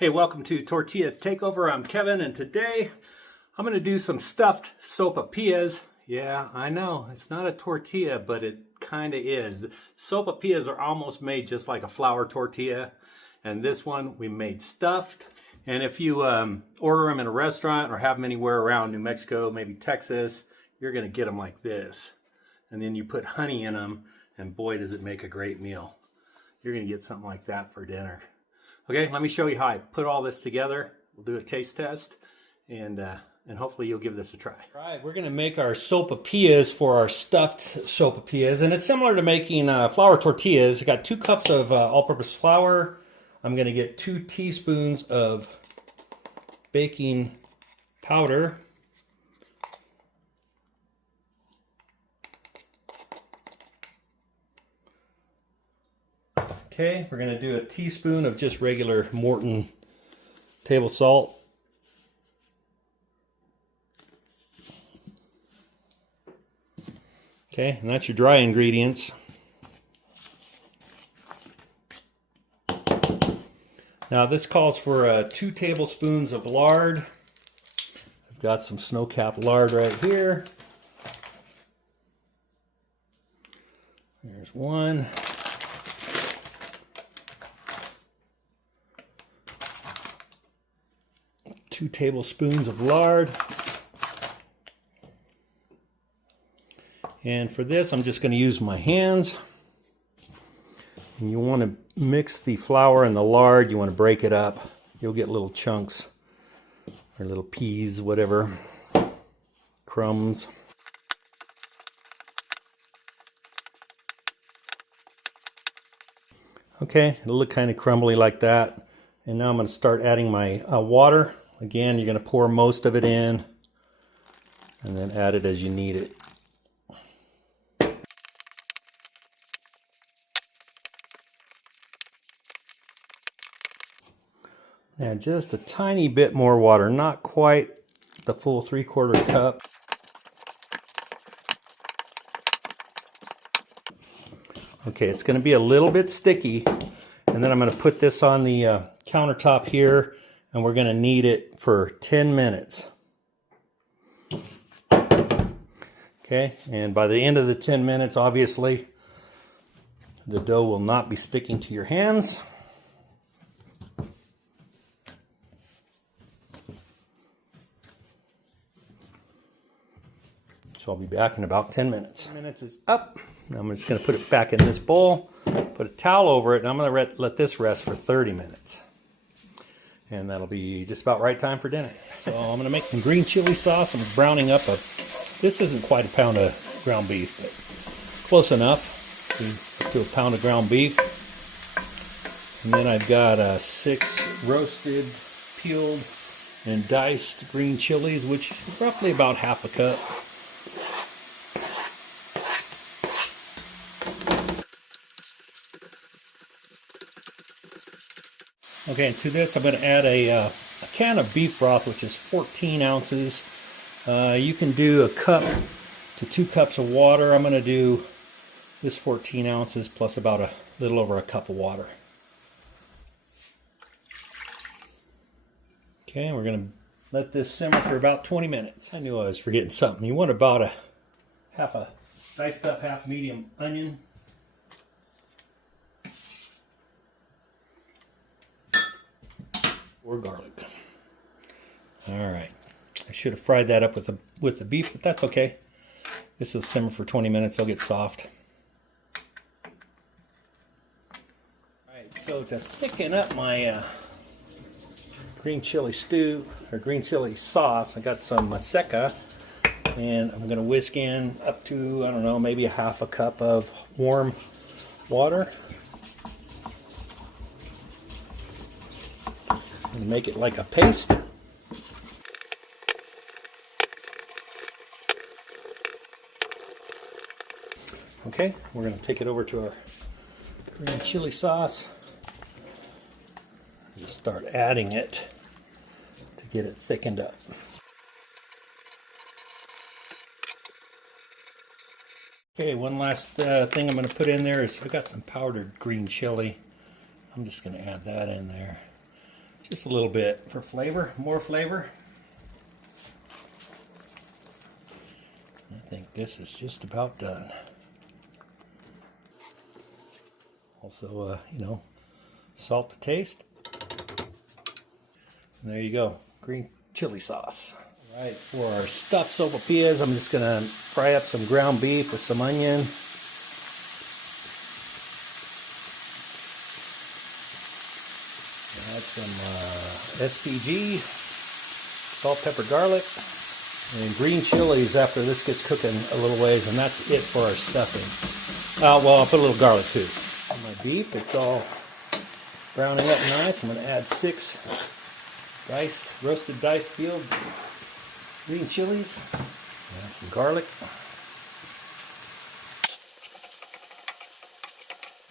Hey, welcome to Tortilla Takeover. I'm Kevin, and today I'm going to do some stuffed sopapillas. Yeah, I know, it's not a tortilla, but it kind of is. Sopapillas are almost made just like a flour tortilla, and this one we made stuffed. And if you order them in a restaurant or have them anywhere around New Mexico, maybe Texas, you're going to get them like this. And then you put honey in them, and boy, does it make a great meal. You're going to get something like that for dinner. Okay, let me show you how I put all this together. We'll do a taste test, and hopefully you'll give this a try. All right, we're gonna make our sopapillas for our stuffed sopapillas, and it's similar to making flour tortillas. I got 2 cups of all-purpose flour. I'm gonna get 2 teaspoons of baking powder. Okay, we're going to do a teaspoon of just regular Morton table salt. Okay, and that's your dry ingredients. Now this calls for 2 tablespoons of lard. I've got some snow-capped lard right here. There's 1. 2 tablespoons of lard. And for this, I'm just going to use my hands. And you want to mix the flour and the lard. You want to break it up. You'll get little chunks or little peas, whatever, crumbs. Okay, it'll look kind of crumbly like that. And now I'm going to start adding my water. Again, you're going to pour most of it in and then add it as you need it. Add just a tiny bit more water, not quite the full 3/4 cup. Okay, it's going to be a little bit sticky, and then I'm going to put this on the countertop here, and we're going to knead it for 10 minutes. Okay, and by the end of the 10 minutes, obviously, the dough will not be sticking to your hands. So I'll be back in about 10 minutes. 10 minutes is up. Now I'm just going to put it back in this bowl, put a towel over it, and I'm going to let this rest for 30 minutes. And that'll be just about right time for dinner. So I'm going to make some green chili sauce. I'm browning up this isn't quite a pound of ground beef, but close enough to a pound of ground beef. And then I've got 6 roasted, peeled, and diced green chilies, which is roughly about half a cup. Okay, and to this I'm going to add a can of beef broth, which is 14 ounces. You can do a cup to 2 cups of water. I'm going to do this 14 ounces plus about a little over a cup of water. Okay, we're going to let this simmer for about 20 minutes. I knew I was forgetting something. You want about a diced up half medium onion. Or garlic. All right, I should have fried that up with the beef, but that's okay. This will simmer for 20 minutes. They'll get soft. All right, so to thicken up my green chili stew or green chili sauce, I got some maseca, and I'm going to whisk in up to, I don't know, maybe a half a cup of warm water. And make it like a paste. Okay, we're going to take it over to our green chili sauce. Just start adding it to get it thickened up. Okay, one last thing I'm going to put in there is I've got some powdered green chili. I'm just going to add that in there. Just a little bit for flavor, more flavor. I think this is just about done. Also, you know, salt to taste. And there you go, green chili sauce. All right, for our stuffed sopapillas, I'm just gonna fry up some ground beef with some onion. Add some SPG, salt, pepper, garlic, and green chilies after this gets cooking a little ways, and that's it for our stuffing. Well, I'll put a little garlic too. On my beef, it's all browning up nice. I'm going to add 6 roasted diced peeled green chilies. Add some garlic.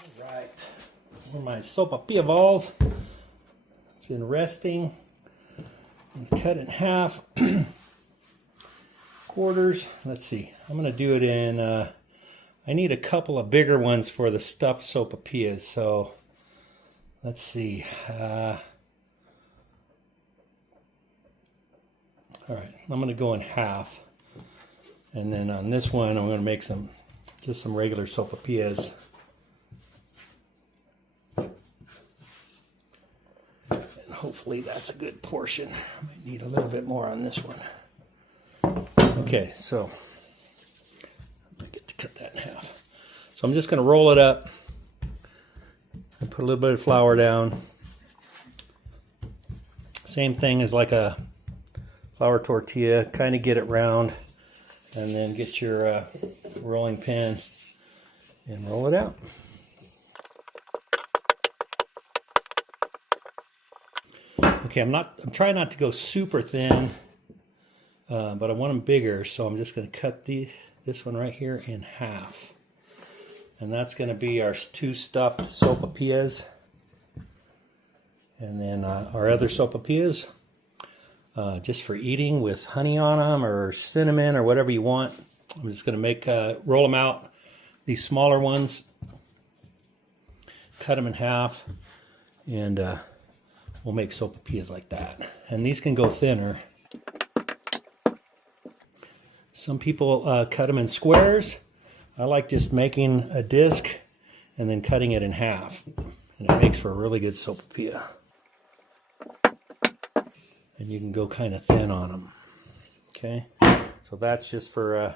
All right, one of my sopapilla balls. It's been resting. And cut it in half, quarters. Let's see. I'm going to do it in. I need a couple of bigger ones for the stuffed sopapillas. So let's see. All right, I'm going to go in half, and then on this one I'm going to make just some regular sopapillas. And hopefully that's a good portion. I might need a little bit more on this one. Okay, so I get to cut that in half. So I'm just going to roll it up and put a little bit of flour down. Same thing as like a flour tortilla, kind of get it round, and then get your rolling pin and roll it out. Okay, I'm trying not to go super thin, but I want them bigger, so I'm just going to cut this one right here in half. And that's going to be our 2 stuffed sopapillas. And then our other sopapillas, just for eating with honey on them or cinnamon or whatever you want. I'm just going to roll them out, these smaller ones, cut them in half, and we'll make sopapillas like that. And these can go thinner. Some people cut them in squares. I like just making a disc and then cutting it in half. And it makes for a really good sopapilla. And you can go kind of thin on them. Okay, so that's just for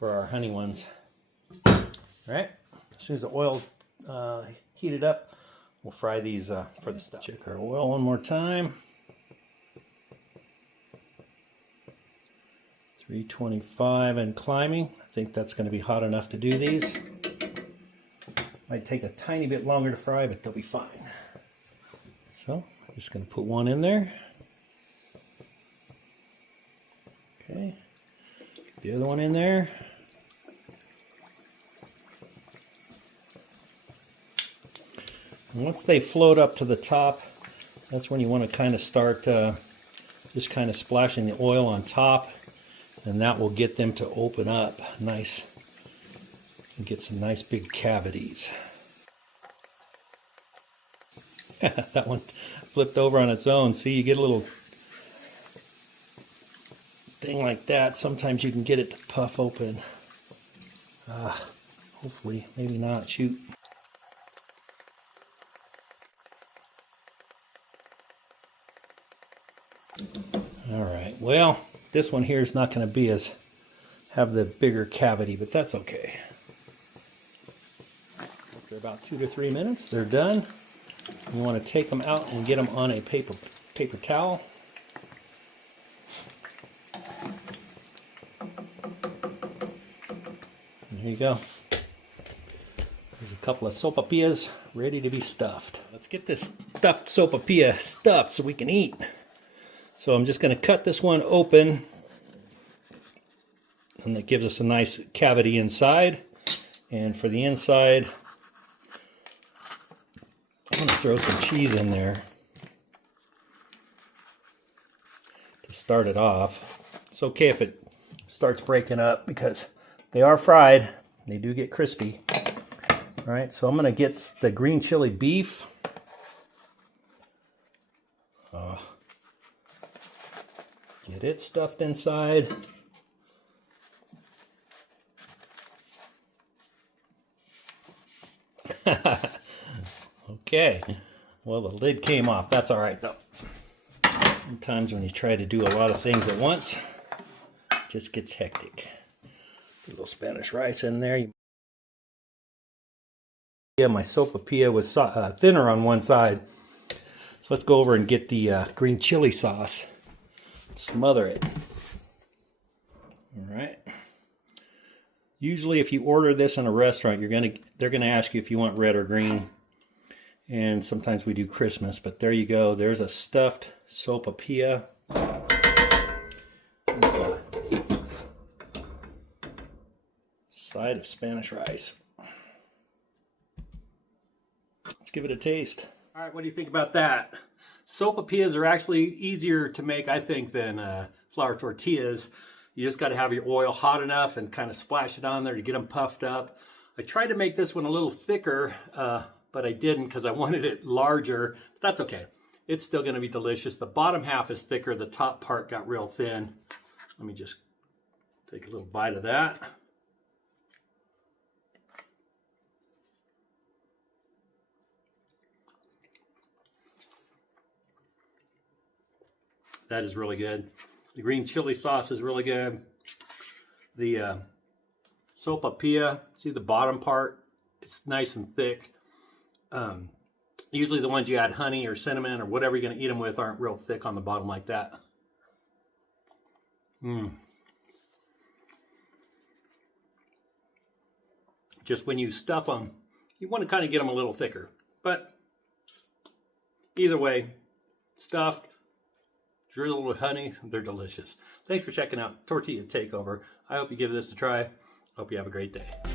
our honey ones. All right, as soon as the oil's heated up, we'll fry these for the stuff. Check our oil one more time. 325 and climbing. I think that's going to be hot enough to do these. Might take a tiny bit longer to fry, but they'll be fine. So I'm just going to put one in there. Okay, the other one in there. And once they float up to the top, that's when you want to kind of start just kind of splashing the oil on top, and that will get them to open up nice and get some nice big cavities. That one flipped over on its own. See, you get a little thing like that. Sometimes you can get it to puff open. Hopefully, maybe not. Shoot. All right, well, this one here is not going to have the bigger cavity, but that's okay. After about 2 to 3 minutes, they're done. You want to take them out and get them on a paper towel. And here you go. There's a couple of sopapillas ready to be stuffed. Let's get this stuffed sopapilla stuffed so we can eat. So I'm just going to cut this one open, and that gives us a nice cavity inside. And for the inside, I'm going to throw some cheese in there to start it off. It's okay if it starts breaking up because they are fried. They do get crispy. All right, so I'm going to get the green chili beef. Get it stuffed inside. Okay, well, the lid came off. That's all right though. Sometimes when you try to do a lot of things at once, it just gets hectic. Put a little Spanish rice in there. Yeah, my sopapilla was thinner on one side. So let's go over and get the green chili sauce. Smother it. All right. Usually if you order this in a restaurant, they're gonna ask you if you want red or green. And sometimes we do Christmas, but there you go. There's a stuffed sopapilla. Side of Spanish rice. Let's give it a taste. All right, what do you think about that? Sopapillas are actually easier to make, I think, than flour tortillas. You just got to have your oil hot enough and kind of splash it on there to get them puffed up. I tried to make this one a little thicker, but I didn't because I wanted it larger. That's okay. It's still going to be delicious. The bottom half is thicker. The top part got real thin. Let me just take a little bite of that. That is really good. The green chili sauce is really good. The sopapilla, see the bottom part? It's nice and thick. Usually the ones you add honey or cinnamon or whatever you're going to eat them with aren't real thick on the bottom like that. Just when you stuff them, you want to kind of get them a little thicker. But either way, stuffed, drizzled with honey, they're delicious. Thanks for checking out Tortilla Takeover. I hope you give this a try. Hope you have a great day.